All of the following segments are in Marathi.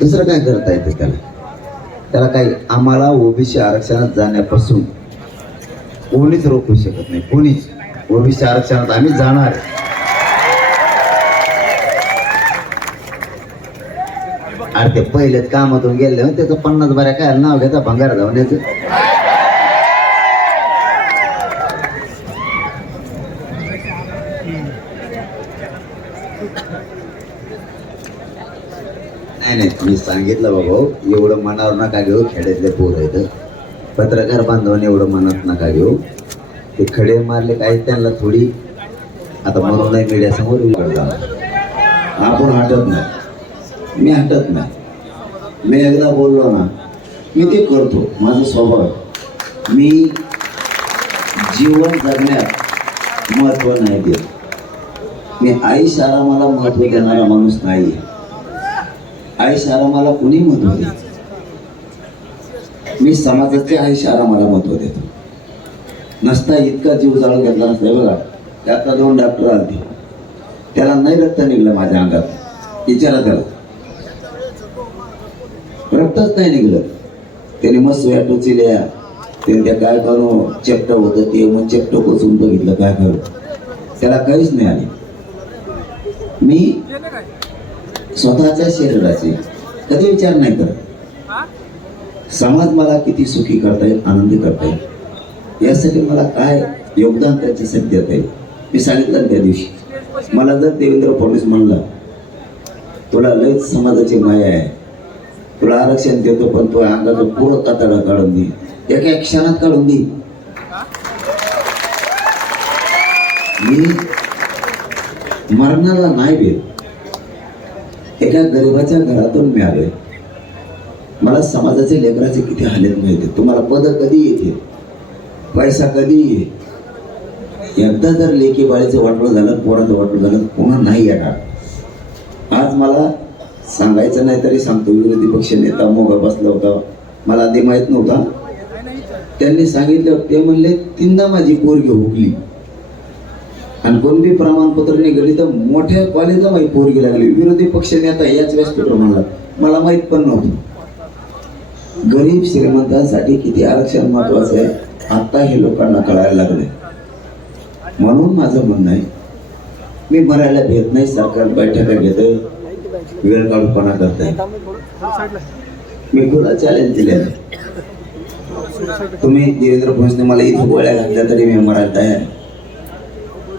दुसरं काय करता येतं त्याला? त्याला काही आम्हाला ओबीसी आरक्षणात जाण्यापासून कोणीच रोखू शकत नाही. कोणीच. ओबीसी आरक्षणात आम्ही जाणार अरे ते पहिलेच कामातून गेले हो त्याचं पन्नास बऱ्या काय नाव घेता भंगार धावण्याचं मी सांगितलं बाबा एवढं मनावर नका घेऊ खेड्यातले पोर आहेत. पत्रकार बांधवाने एवढं मनात नका घेऊ. ते खडे मारले काय त्यांना थोडी. आता म्हणून नाही मीडियासमोर उघड झाला आपण हटत नाही. मी हटत नाही. मी एकदा बोललो ना मी ते करतो. माझा स्वभाव मी जीवन जगण्यात महत्त्व नाही देत. मी आयुष्य आरामाला महत्त्व देणारा माणूस नाही आहे आरामाला कुणी महत्त्व देत मी समाजाचे आयुष्य आरामाला महत्त्व देतो. नसता इतका जीव जाळून घेतला नसता. बघा त्यातला दोन डॉक्टर आले त्याला नाही रक्त निघलं माझ्या अंगात. विचारा त्याला. रक्तच नाही निघलं. त्याने मस्त सोया टोचिल्या. त्याने त्या काय करू चेपट होतं ते मग चेपट कोचून बघितलं काय करू त्याला काहीच नाही आले. मी स्वतःच्या शरीराचे. कधी विचार नाही करत. समाज मला किती सुखी करता येईल आनंदी करता येईल यासाठी मला काय योगदान त्याच्यासाठी देता येईल मी सांगितलं त्या दिवशी. मला जर देवेंद्र फडणवीस म्हणला तुला लयच समाजाची माया आहे. तुला आरक्षण देतो पण तो अंगाचं पुरं कातडा काढून दे. एका क्षणात काढून दे. मी मरणाला नाही भेट. एका गरिबाच्या घरातून मिळाले मला समाजाचे लेकराचे किती हालत माहिती तुम्हाला पद कधी येते? पैसा कधी ये एकदा जर लेकी बाळीचं वाटलं झालं पोराचं वाटलं झालं पुन्हा नाही येणार. आज मला सांगायचं नाही तरी सांगतो. विरोधी पक्ष नेता मोगा बसला होता. मला आधी माहीत नव्हता. त्यांनी सांगितलं ते म्हणले तीनदा माझी पोरगी हुकली. आणि कोणती प्रमाणपत्र निघाली तर मोठ्या कॉलेजला माहीत पोरगी लागली. विरोधी पक्ष नेता याच व्यासपीठावर म्हणला. मला माहीत पण नव्हतं. गरीब श्रीमंतांसाठी किती आरक्षण महत्वाचं आहे आता हे लोकांना कळायला लागले म्हणून माझं म्हणणं आहे मी मरायला भेट नाही सरकार बैठका घेतोय वेळ काढूपणा करताय. मी खुला चॅलेंज दिले तुम्ही देवेंद्र फडणवीसने मला इथं गोळ्या घातल्या तरी मी मरायला तयार आहे.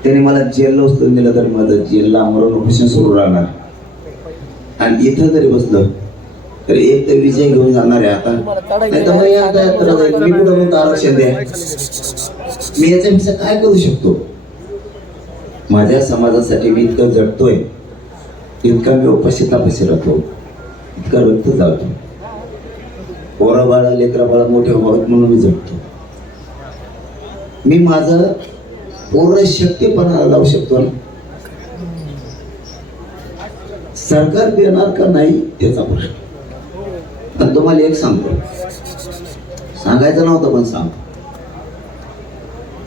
त्याने मला जेलला उचलून दिलं तर माझं जेलला मरण ऑपरेशन सुरू राहणार. आणि इथं तरी बसलं. तर एक तर विजय घेऊन जाणार आहे आता. नाही तर मग मी कुठं म्हणतो आरक्षण द्या. मी याच्यापेक्षा काय करू शकतो? माझ्या समाजासाठी मी इतकं जडतोय इतका मी उपाशी तापाशी राहतो. इतका रक्त जातो पोरा बाळा लेकरा बाळा मोठे व्हावेत म्हणून मी जगतो. मी माझं पूर्ण शक्तीपणाला लावू शकतो ना? सरकार देणार का नाही त्याचा प्रश्न. पण तुम्हाला एक सांगतो. सांगायचं नव्हतं पण सांग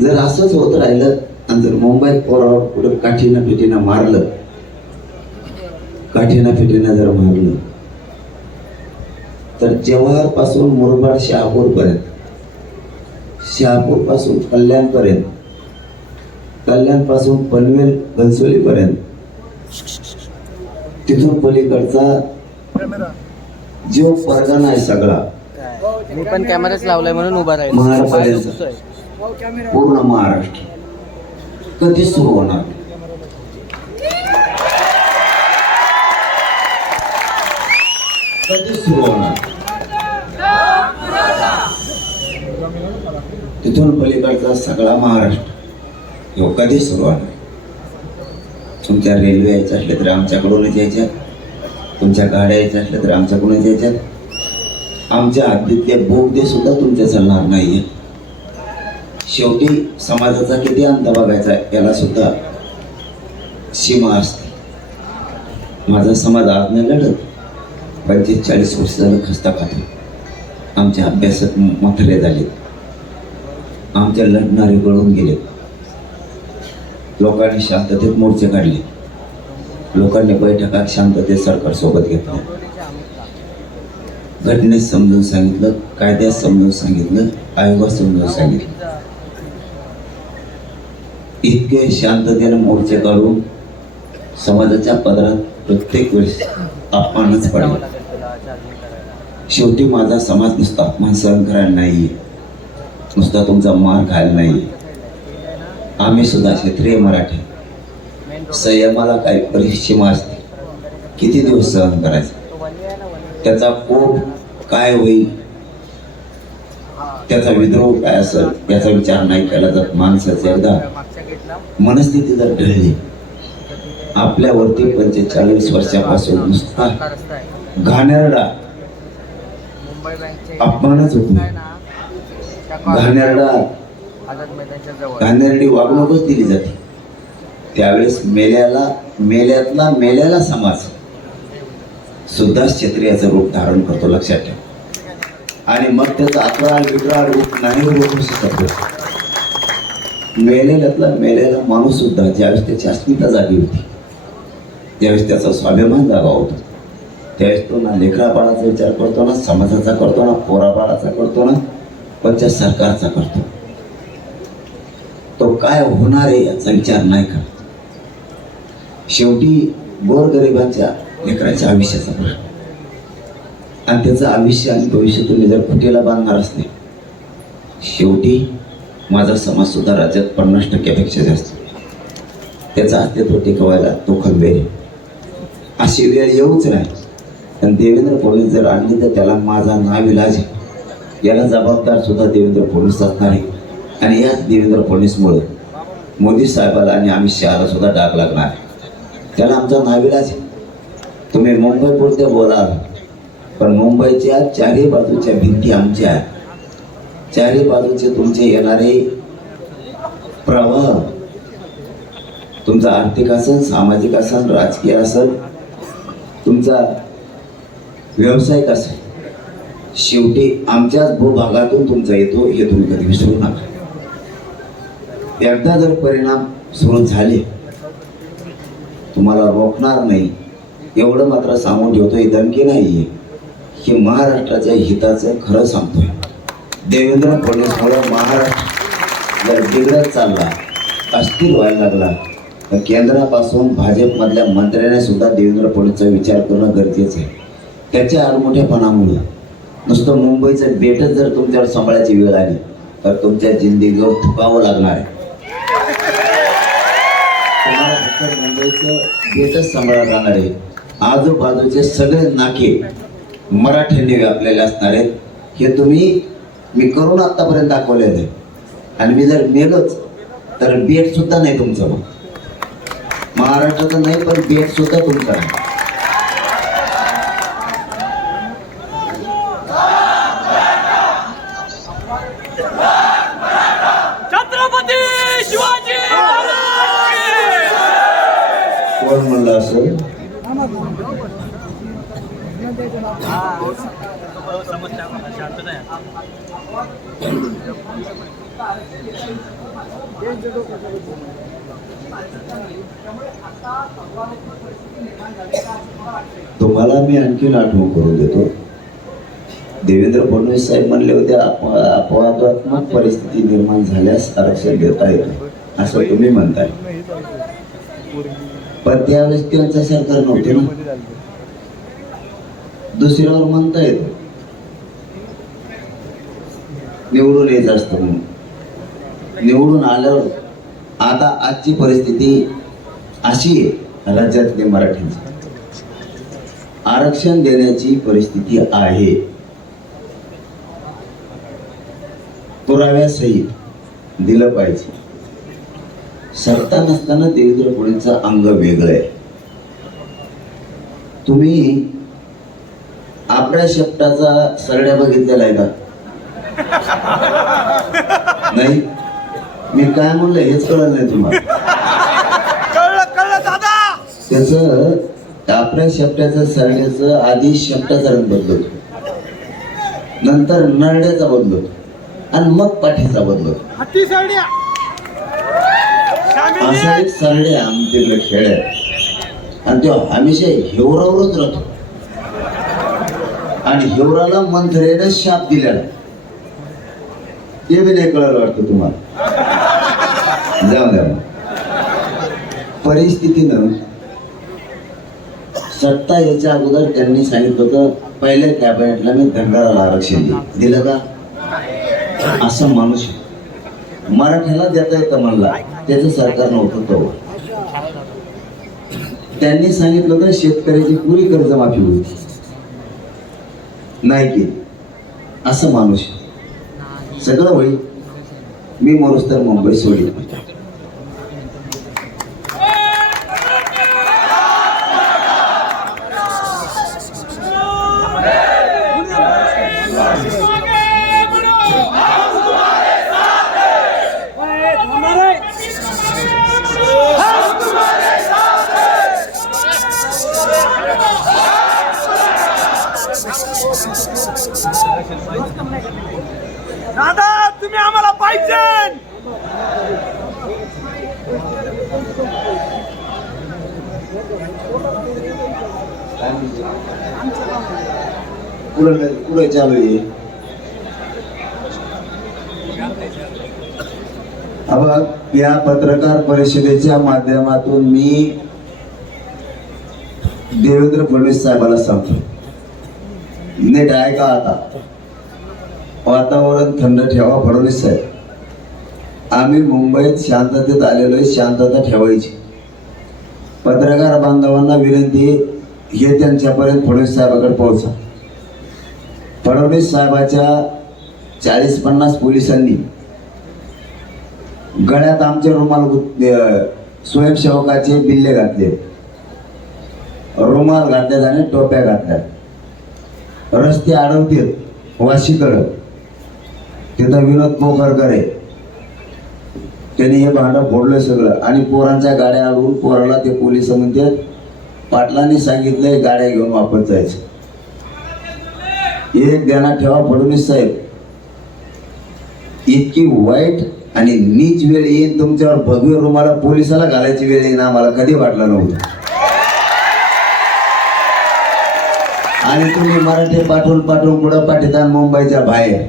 जर असंच होत राहिलं आणि जर मुंबईत पोरावर कुठं काठीनं पिठीनं मारलं काठीनं पिठीनं जर मारलं तर जवाहरपासून मुरबाड शहापूरपर्यंत शहापूरपासून कल्याण पर्यंत कल्याणपासून पनवेल घनसोली पर्यंत तिथून पलीकडचा जो परगणा आहे सगळा. मी पण कॅमेराच लावलाय म्हणून उभा राहील. पूर्ण महाराष्ट्र. कधी सुरू होणार कधी सुरू होणार तिथून पलीकडचा सगळा महाराष्ट्र. ह्यो कधी सुरुवात. तुमच्या रेल्वे यायच्या असल्या तर आमच्याकडूनच यायच्या तुमच्या गाड्या यायच्या असल्या तर आमच्याकडूनच यायच्यात. आमच्या हद्दीतले बोगदे सुद्धा तुमच्या चालणार नाही शेवटी समाजाचा किती अंत बघायचा याला सुद्धा सीमा असते. माझा समाज आज नाही लढत. पंचवीस चाळीस वर्ष झालं खस्ता खातो आमच्या अभ्यासात म्हातारे झाले आमच्या लढणारे गळून गेले लोकांनी शांततेत मोर्चे काढले. लोकांनी बैठकात शांततेत सरकार सोबत घेतलं. घटनेत समजून सांगितलं कायद्यात समजून सांगितलं आयोगात समजून सांगितलं. इतके शांततेने मोर्चे काढून समाजाच्या पदरात प्रत्येक वेळेस अपमानच पडला. शेवटी माझा समाज नुसता अपमान सहन करायला नाही नुसता तुमचा मार खायला नाही आम्ही सुद्धा क्षेत्रीय मराठी. संयमाला काही परिसीमा असते किती दिवस सहन करायचं? त्याचा कोप काय होईल? त्याचा विद्रोह काय असेल? याचा विचार नाही केला जात माणसाचं एकदा मनस्थिती जर ढळली आपल्यावरती पंचेचाळीस वर्षापासून नुसता घाणेरडा अपमानच होत घाणेरडा आझाद घाणेरडी वागणूकच दिली जाते. त्यावेळेस मेल्याला मेल्यातला मेल्याला समाज सुद्धा क्षत्रियाचं रूप धारण करतो लक्षात ठेव. आणि मग त्याचं अकराळ विकराळ रूप नाही रोखू शकत मेलेल्यातला मेलेला माणूस सुद्धा ज्यावेळेस त्याची अस्मिता जागी होती त्यावेळेस त्याचा स्वाभिमान जागा होतो. त्यावेळेस तो ना लेकरा विचार करतो ना समाजाचा करतो ना पोराबाळाचा करतो ना पण त्या सरकारचा करतो. तो काय होणार आहे याचा विचार नाही करत. शेवटी गोरगरिबांच्या लेकराच्या आयुष्याचा प्रश्न आणि त्याचं आयुष्य आणि भविष्य तुम्ही जर कुठेला बांधणार नाही शेवटी माझा समाज सुद्धा राज्यात पन्नास टक्क्यापेक्षा जास्त. त्याचं अस्तित्व टिकवायला तो खंबेर अशी वेळ येऊच नाही. आणि देवेंद्र फडणवीस जर आणली तर त्याला माझा नाविलाज आहे. याला जबाबदार सुद्धा देवेंद्र फडणवीस असणार आहे. आणि याच देवेंद्र फडणवीसमुळे मोदी साहेबाला आणि अमित शहाला सुद्धा डाग लागणार. त्याला आमचा नाविलाज तुम्ही मुंबई पुरते बोलाल पण मुंबईच्या चारही बाजूच्या भिंती आमच्या आहेत. चारही बाजूचे तुमचे येणारे प्रवाह तुमचा आर्थिक असन सामाजिक असन राजकीय असन तुमचा व्यावसायिक असेल शेवटी आमच्याच भूभागातून तुमचा येतो हे तुम्ही कधी विसरू नका. एकदा जर परिणाम सुरू झाले तुम्हाला रोखणार नाही. एवढं मात्र सांगून ठेवतो ही धमकी नाही आहे हे महाराष्ट्राच्या हिताचं खरं सांगतोय. देवेंद्र फडणवीसमुळं महाराष्ट्र जर बिघडत चालला अस्थिर व्हायला लागला तर केंद्रापासून भाजपमधल्या मंत्र्याने सुद्धा देवेंद्र फडणवीसचा विचार करणं गरजेचं आहे. त्याच्या आडमोठेपणामुळं नुसतं मुंबईचं बेटच जर तुमच्यावर सांभाळायची वेळ आली तर तुमच्या जिंदगीवर थुकावं लागणार आहे. तुम्हाला फक्त मुंबईचं बेटच सांभाळा जाणार आहे. आजूबाजूचे सगळे नाके मराठ्यांनी व्यापलेले असणार आहेत. हे तुम्ही मी करून आतापर्यंत दाखवलेलं आहे आणि मी जर मेलोच तर बेट सुद्धा नाही तुमचं मग. महाराष्ट्राचं नाही पण बेट सुद्धा तुमचं आहे कोण असेल तुम्हाला मी आणखीन आठवण करून देतो. देवेंद्र फडणवीस साहेब म्हणले होते अपवादात्मक परिस्थिती निर्माण झाल्यास आरक्षण देता येतं. असं तुम्ही म्हणताय. पण त्यावेळेस त्यांचं सरकार नव्हते. ना दुसऱ्यावर म्हणता येतं निवडून यायचं असतं म्हणून. निवडून आल्यावर आता आजची परिस्थिती अशी आहे राज्यातले मराठींची. आरक्षण देण्याची परिस्थिती आहे. पुराव्यासहित दिलं पाहिजे. सत्ता नसताना देवेंद्र फडणवीसचं अंग वेगळं आहे. तुम्ही आपल्या शेपटाचा सरड्या बघितलेला आहे का? नाही? मी काय म्हणलं हेच कळलं नाही तुम्हाला. त्याचं आपल्या शेपट्याचं सरड्याचं आधी शेपटाचा रंग बदलतो. नंतर नरड्याचा बदलतो. आणि मग पाठीचा बदलतो. असा एक सरडे आमच्याकडे खेळ आहे. आणि तो हमेशा हिवरावरच राहतो. आणि हिवराला मंथरेनं शाप दिलेला ते बी नाही कळलं वाटतं तुम्हाला. जाऊ द्या परिस्थितीनं सत्ता याच्या अगोदर त्यांनी सांगितलं होतं पहिल्या कॅबिनेटला मी धनगराला आरक्षण दिलं का? असं माणूस मराठ्याला देता येतं म्हणला. त्याचं सरकार नव्हतं तो. त्यांनी सांगितलं होतं शेतकऱ्याची पुरी कर्जमाफी होईल. नाही केली. असं माणूस सगळं होईल. मी मरुस तर मुंबई सोडली. दादा तुम्ही आम्हाला पाहिजे! कुठं कुठं चालू आहे. हा या पत्रकार परिषदेच्या माध्यमातून मी देवेंद्र फडणवीस साहेबाला सांगतो. नीट ऐका आता. वातावरण थंड ठेवा फडणवीस साहेब. आम्ही मुंबईत शांततेत आलेलो आहे शांतता ठेवायची. पत्रकार बांधवांना विनंती हे त्यांच्यापर्यंत फडणवीस साहेबाकडे पोहोचा. फडणवीस साहेबाच्या चाळीस पन्नास पोलिसांनी गळ्यात आमचे रुमाल स्वयंसेवकाचे बिल्ले घातले. रुमाल घातल्यात आणि टोप्या घातल्यात. रस्ते अडवतील वाशीकडं तिथं विनोद पोकरकर. आहे त्यांनी हे भांडं फोडलं सगळं. आणि पोरांच्या गाड्या अडवून पोराला ते पोलीस म्हणतात पाटलांनी सांगितलंय गाड्या घेऊन वापस जायचं. एक ध्यानात ठेवा फडणवीस साहेब. इतकी वाईट आणि नीच वेळ येईल तुमच्यावर भगवे रुमाला पोलिसाला घालायची वेळ येईन आम्हाला कधी वाटलं नव्हतं. आणि तुम्ही मराठी पाठवून पाठवून पुढं पाठितान मुंबईच्या बाहेर.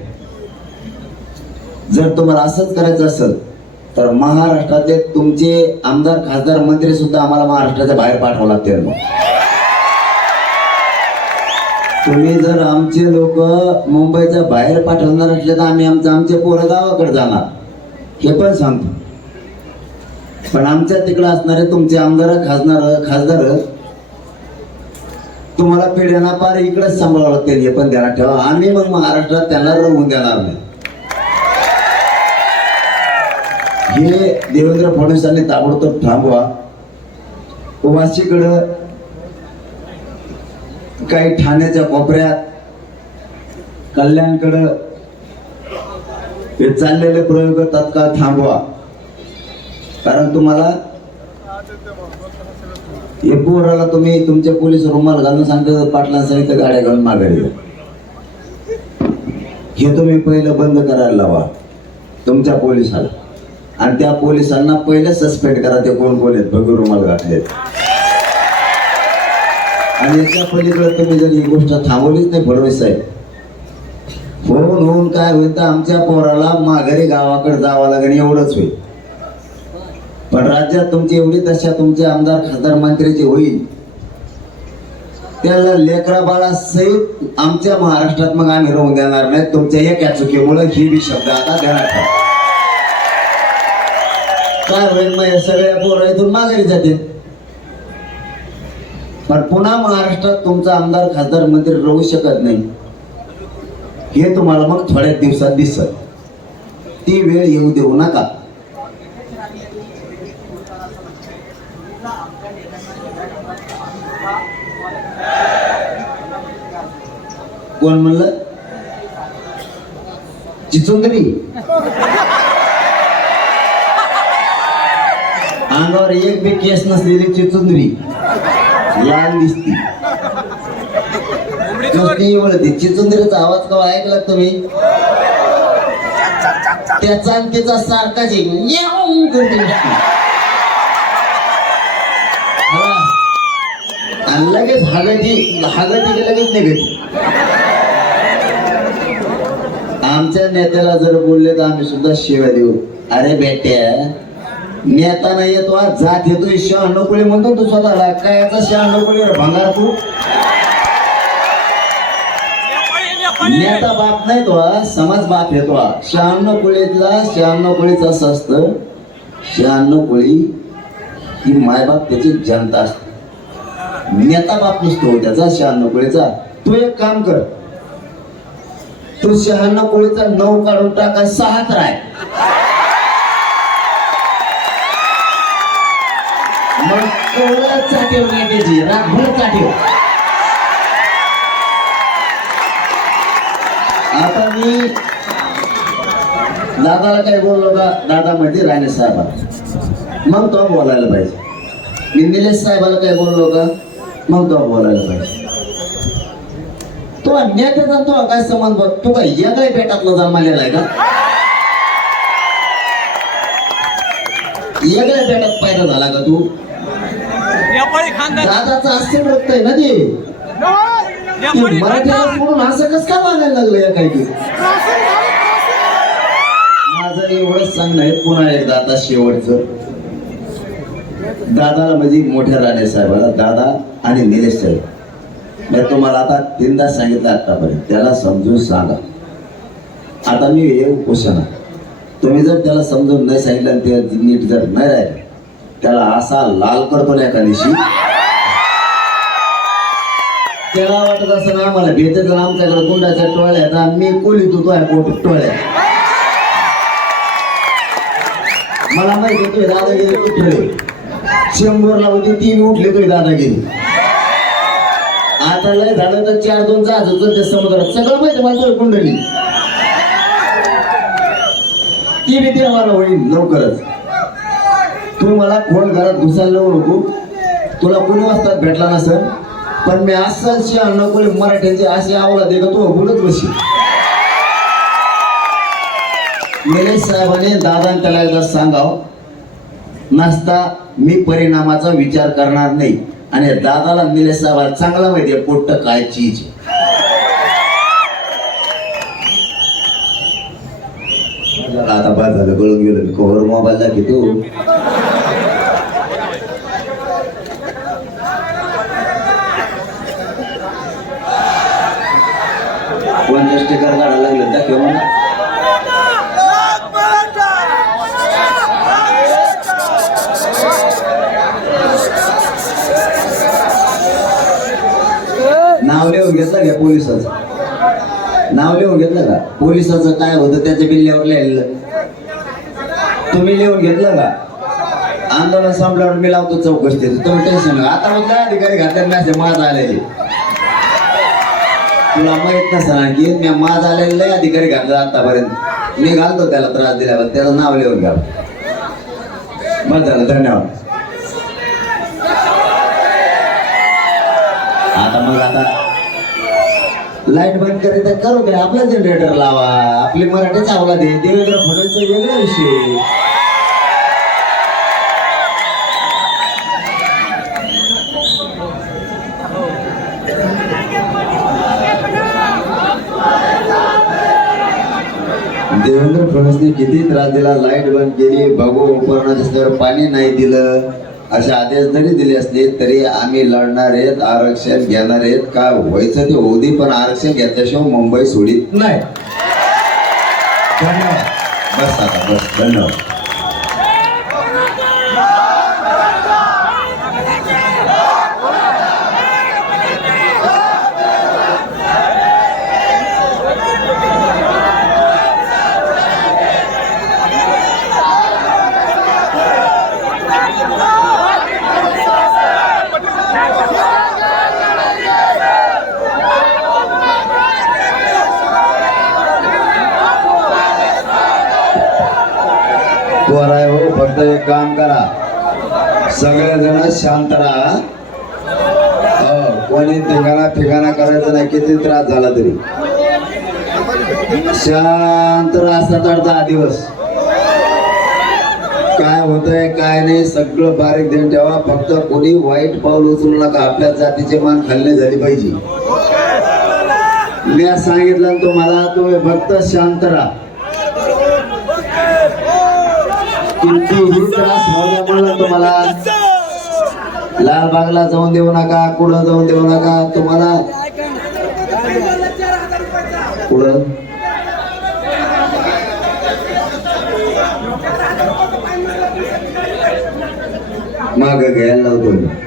जर तुम्हाला असंच करायचं असेल तर महाराष्ट्रातले तुमचे आमदार खासदार मंत्री सुद्धा आम्हाला महाराष्ट्राच्या बाहेर पाठवावं लागतील. मग तुम्ही जर आमचे लोक मुंबईच्या बाहेर पाठवणार असले तर आम्ही आमचं आमचे पोरं गावाकडे जाणार. हे पण सांगतो. पण आमच्या तिकडे असणारे तुमचे आमदार खासदार खासदार तुम्हाला पिढ्यांना पार इकडेच सांभाळावं लागतील. हे पण ध्यानात ठेवा. आम्ही मग महाराष्ट्रात त्यांना रवून देणार नाही हे देवेंद्र फडणवीसांनी ताबडतोब थांबवा. वाशीकडं काही ठाण्याच्या कोपऱ्यात कल्याणकडं हे चाललेले प्रयोग तत्काळ थांबवा. कारण तुम्हाला हे पोराला तुम्ही तुमचे पोलीस रुमाल घालून सांगता पाटलांसहित गाड्या घालून माघारी हे तुम्ही पहिलं बंद करायला लावा. तुमच्या पोलिसाला. आणि त्या पोलिसांना पहिले सस्पेंड करा ते कोण कोण आहेत? भगवे रुमाल गाठलेत आणि याच्या पलीकडे तुम्ही जर ही गोष्ट थांबवलीच नाही फडणवीस साहेब. होऊन होऊन काय होईल तर आमच्या पोराला माघारी गावाकडे जावं लागेल एवढंच होईल. पण राज्यात तुमची एवढी तशा तुमचे आमदार खासदार मंत्र्याची होईल त्याला लेकरा बाळा सहित आमच्या महाराष्ट्रात मग आम्ही राहून देणार नाही तुमच्या एका चुकीमुळे ही बी शब्द आता देणार काय होईल मग या सगळ्या पोरं इथून माघारी जाते पण पुन्हा महाराष्ट्रात तुमचा आमदार खासदार मंत्री राहू शकत नाही. हे तुम्हाला मग थोड्याच दिवसात दिसत ती वेळ येऊ देऊ नका. कोण म्हणलं? चिचुंदरी. अंगावर एक बी केस नसलेली चिचुंदरी लाल दिसती. नुसती चिचुंदरीचा आवाज कवा ऐकला तुम्ही? त्या आणि त्याचा सारखाच आणि लगेच हागती हागती लगेच निघते. आमच्या नेत्याला जर बोलले तर आम्ही सुद्धा शिव्या देऊ. अरे बेट्या नेता नाही येतो आज जात येतो शहाणकुळे म्हणतो तू स्वतःला. काय याचा शहाणकुळे भंगार तू? नेता बाप नाही तो समाज बाप येतो हा. शहाण्णव कोळीतला शहाण्णव कोळीचं असं असतं. शहाण्णव कोळी ही मायबाप त्याची जनता असते. नेता बाप नसतो त्याचा शहाण्णव कोळीचा तू एक काम कर. तू शहाण्णव कोळीचा नऊ काढून टाका सहाच राय मग कवळं चाटीव नेत्याची रातभर चाटीव आता मी दादाला काय बोललो का दादा म्हणजे राणे साहेबा मग तो बोलायला पाहिजे. मी निलेश साहेबाला काय बोललो का मग तो बोलायला पाहिजे. तो नेत्याचा तो काय संबंध? बघ तू काय या काय पेटातला जमालेला आहे का? वेगळ्या पेटात पैदा झाला का तू? दादाचं अस्सल रक्त आहे ना ते? खानदार सोडून असं कसं काय वागायला लागलं या काही माझं एवढंच सांगणं आहे पुन्हा एकदा आता शेवटचं. दादाला म्हणजे मोठ्या राणे साहेबाला दादा आणि निलेश साहेब. मी तुम्हाला आता तीनदा सांगितलं आतापर्यंत त्याला समजून सांगा. आता मी हे उपोषण. तुम्ही जर त्याला समजून नाही सांगितलं आणि ते नीट जर नाही राहिलं त्याला असा लाल करतो ना एका दिवशी. त्याला वाटत असं ना आम्हाला भेटत जर आमच्याकडे गुंडाच्या टोळ्या आहेत. मी कोली तू आहे पोट टोळ्या मला माहिती तुझे दादागिरी उठले शंभरला होती तीन उठले तुझे दादागिरी. आता लय झालं तर चार दोन जहाज ते समुद्रात. सगळं माहिती मला कुंडली ती भीती आम्हाला होईल लवकरच. तू मला फोन घरात घुसायला नको? तुला कोणी वाजता भेटला नसेल? पण मी असं शहाण्णव कोणी मराठ्यांची अशी आवला दे का तू बोलत बशी निलेश साहेबांनी दादा त्याला एकदा सांगाव नसता मी परिणामाचा विचार करणार नाही आणि दादाला निलेश साहेबाला चांगला माहितीये पोट्ट काय चीज आता बाद झालं गळून गेलो मी कव्हर मोबाईल दाखवतो. तू कोणत्या स्टिकर काढायला लागलं दाखव मला नाव लिहून घेतलं का पोलिसाचं? नाव लिहून घेतलं का? पोलिसाचं काय होतं त्याच्या बिल्ल्यावर लिहिलेलं? तुम्ही लिहून घेतलं का? आंदोलन संपल्यावर मी लावतो चौकशी तुम्ही टेन्शन नका. आता मग काय अधिकारी घातले नाही माझा आलेली तुला माहीत नसणार की मी माझा आलेला लय अधिकारी घातला आतापर्यंत. मी घालतो त्याला त्रास दिल्यावर त्याचं नाव लिहून घ्या. बस झालं धन्यवाद. आता मग आता लाइट बंद करीत करू द्या आपला जनरेटर लावा. आपली मराठी चावला दे देवेंद्र फडणवीस वेगळा विषय. देवेंद्र फडणवीसने किती त्रास दिला? लाइट बंद केली भगो उपकरणाच्या पाणी नाही दिलं. असे आदेश जरी दिले असले तरी आम्ही लढणार आहेत आरक्षण घेणार आहेत. काय व्हायचं ते होऊ दे पण आरक्षण घेतल्याशिवाय मुंबई सोडित नाही. धन्यवाद. बस आता बस. धन्यवाद पोराय हो फक्त एक काम करा सगळेजण शांत राहा हो, कोणी ठिकाणा ठिकाणा करायचं नाही किती त्रास झाला तरी. शांत राहतात आठ दिवस. काय होतंय काय नाही सगळं बारीक देऊन ठेवा. फक्त कोणी वाईट पाऊल उचलू नका. आपल्या जातीचे मान खाल्ले झाली पाहिजे. मी आज सांगितलं तुम्हाला तुम्ही फक्त शांत राहा. कितीही त्रास म्हणलं तुम्हाला लालबागला जाऊन देऊ नका कुठं जाऊन देऊ नका तुम्हाला पुढं माग घ्यायला लावतो मी.